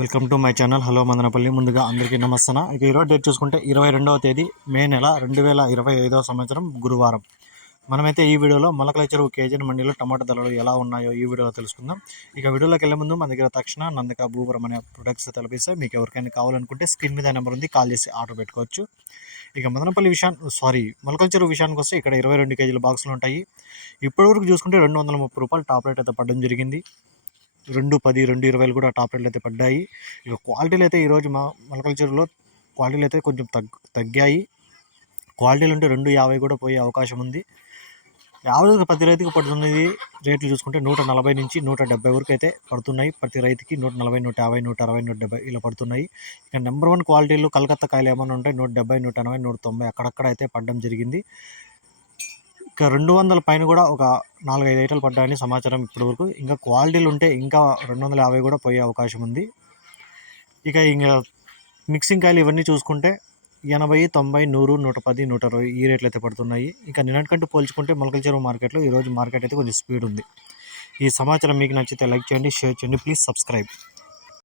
Welcome to my channel. Hello Mandanapalli. ముందుగా అందరికీ నమస్తన ఇక ఈరోజు డేట్ చూసుకుంటే ఇరవై రెండవ తేదీ మే నెల రెండు వేల ఇరవై ఐదవ సంవత్సరం గురువారం. మనమైతే ఈ వీడియోలో మొలకల చెరువు కేజీని మండీలో టమాటా ధరలు ఎలా ఉన్నాయో ఈ వీడియోలో తెలుసుకుందాం. ఇక వీడియోలోకి వెళ్ళే ముందు మన దగ్గర తక్షణ నందక భూపురం అనే ప్రొడక్ట్స్ తెలిపిస్తే మీకు ఎవరికైనా కావాలనుకుంటే స్క్రీన్ మీద నెంబర్ ఉంది కాల్ చేసి ఆర్డర్ పెట్టుకోవచ్చు. ఇక మదనపల్లి విషయాన్ని సారీ మొలకల చెరువు విషయానికి వస్తే ఇక్కడ ఇరవై రెండు కేజీల బాక్సులు ఉంటాయి. ఇప్పటివరకు చూసుకుంటే రెండు వందల ముప్పై రూపాయలు టాప్ రేట్ అయితే పడడం జరిగింది. రెండు పది రెండు ఇరవైలు కూడా టాప్ రేట్లు అయితే పడ్డాయి. ఇక క్వాలిటీలు అయితే ఈరోజు మా మొలకల చెరువులో క్వాలిటీలు అయితే కొంచెం తగ్ తగ్గాయి. క్వాలిటీలు ఉంటే రెండు యాభై కూడా పోయే అవకాశం ఉంది. యావరేజ్గా ప్రతి రైతుకి పడుతున్నది రేట్లు చూసుకుంటే నూట నలభై నుంచి నూట డెబ్బై వరకు అయితే పడుతున్నాయి. ప్రతి రైతుకి నూట నలభై నూట యాభై నూట అరవై నూట డెబ్బై ఇలా పడుతున్నాయి. ఇక నెంబర్ వన్ క్వాలిటీలు కలకత్తా కాయలు ఏమైనా ఉంటాయి నూట డెబ్బై నూట ఎనభై నూట తొంభై అక్కడక్కడ అయితే పడడం జరిగింది. ఇంకా రెండు వందల పైన కూడా ఒక నాలుగైదు ఐటలు పడ్డాయని సమాచారం ఇప్పటి వరకు. ఇంకా క్వాలిటీలు ఉంటే ఇంకా రెండు వందల యాభై కూడా పోయే అవకాశం ఉంది. ఇక ఇంకా మిక్సింగ్ కాయలు ఇవన్నీ చూసుకుంటే ఎనభై తొంభై నూరు నూట పది నూట అరవై ఈ రేట్లు అయితే పడుతున్నాయి. ఇక నిన్నటికంటే పోల్చుకుంటే మొలకల చెరువు మార్కెట్లో ఈరోజు మార్కెట్ అయితే కొంచెం స్పీడ్ ఉంది. ఈ సమాచారం మీకు నచ్చితే లైక్ చేయండి షేర్ చేయండి ప్లీజ్ సబ్స్క్రైబ్.